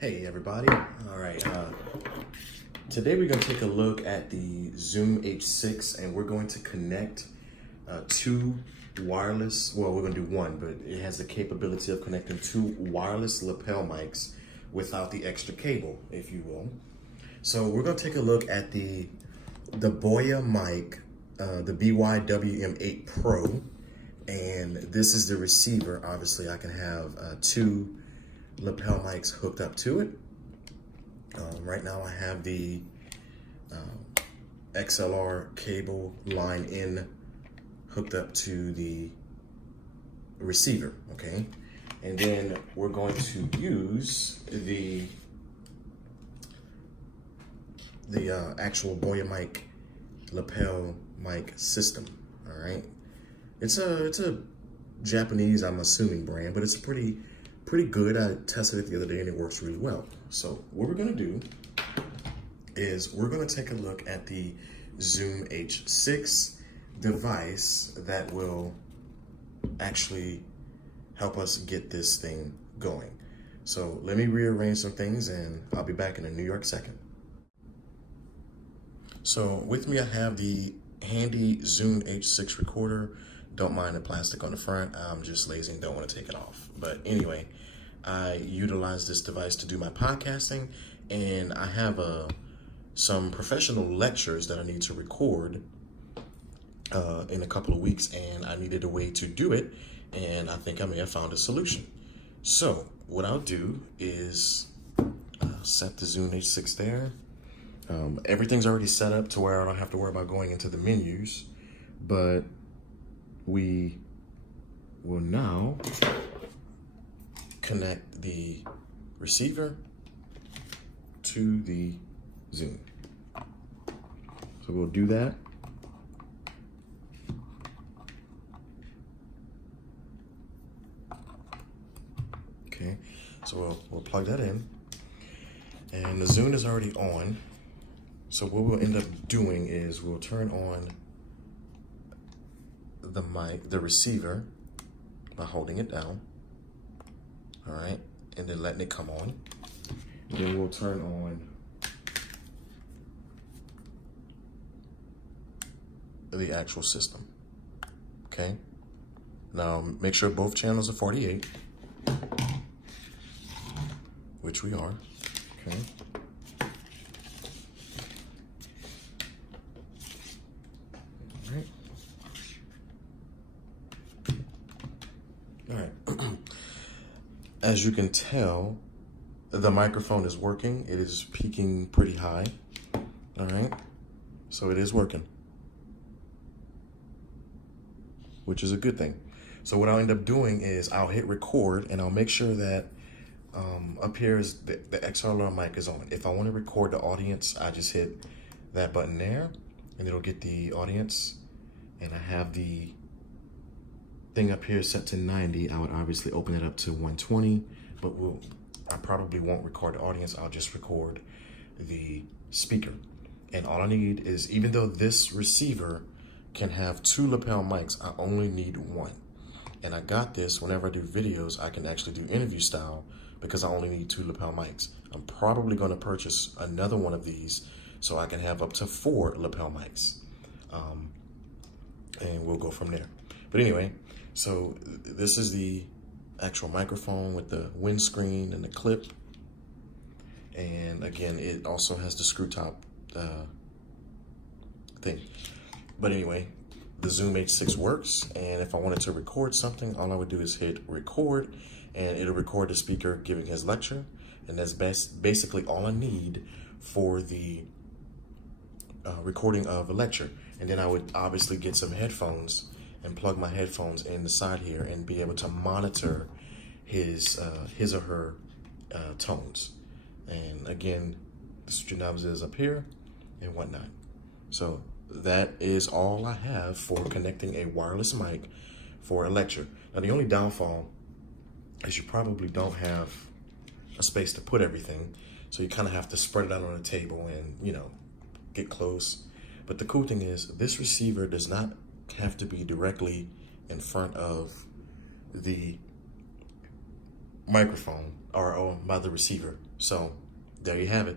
Hey everybody. All right, today we're gonna take a look at the Zoom H6 and we're going to connect two wireless, well, we're gonna do one, but it has the capability of connecting two wireless lapel mics without the extra cable, if you will. So we're gonna take a look at the Boya mic, the BYWM8 Pro, and this is the receiver. Obviously I can have two lapel mics hooked up to it. Right now I have the XLR cable line in hooked up to the receiver, okay? And then we're going to use the actual Boya mic lapel mic system, all right? It's a Japanese, I'm assuming, brand, but it's pretty good. I tested it the other day and it works really well. So what we're gonna do is we're gonna take a look at the Zoom H6 device that will actually help us get this thing going. So let me rearrange some things and I'll be back in a New York second. So with me I have the handy Zoom H6 recorder. Don't mind the plastic on the front. I'm just lazy and don't want to take it off. But anyway, I utilize this device to do my podcasting, and I have some professional lectures that I need to record in a couple of weeks, and I needed a way to do it, and I think I may have found a solution. So what I'll do is set the Zoom H6 there. Everything's already set up to where I don't have to worry about going into the menus, but we will now connect the receiver to the Zoom. So we'll do that. Okay, so we'll plug that in. And the Zoom is already on. So what we'll end up doing is we'll turn on the receiver by holding it down, all right, and then letting it come on. And then we'll turn on the actual system, okay? Now make sure both channels are 48, which we are, okay? All right. All right, as you can tell, the microphone is working. It is peaking pretty high, all right? So it is working, which is a good thing. So what I'll end up doing is I'll hit record and I'll make sure that up here is the XLR mic is on. If I want to record the audience, I just hit that button there and it'll get the audience, and I have the thing up here set to 90. I would obviously open it up to 120, but I probably won't record the audience. I'll just record the speaker. And all I need is, even though this receiver can have two lapel mics, I only need one. And I got this whenever I do videos, I can actually do interview style because I only need two lapel mics. I'm probably gonna purchase another one of these so I can have up to 4 lapel mics. And we'll go from there. But anyway, so this is the actual microphone with the windscreen and the clip. And again, it also has the screw top thing. But anyway, the Zoom H6 works. And if I wanted to record something, all I would do is hit record and it'll record the speaker giving his lecture. And that's basically all I need for the recording of a lecture. And then I would obviously get some headphones and plug my headphones in the side here and be able to monitor his or her tones. And again, the switcher knobs is up here and whatnot. So that is all I have for connecting a wireless mic for a lecture. Now the only downfall is you probably don't have a space to put everything. So you kind of have to spread it out on the table and, you know, get close. But the cool thing is this receiver does not have to be directly in front of the microphone or by the receiver. So there you have it.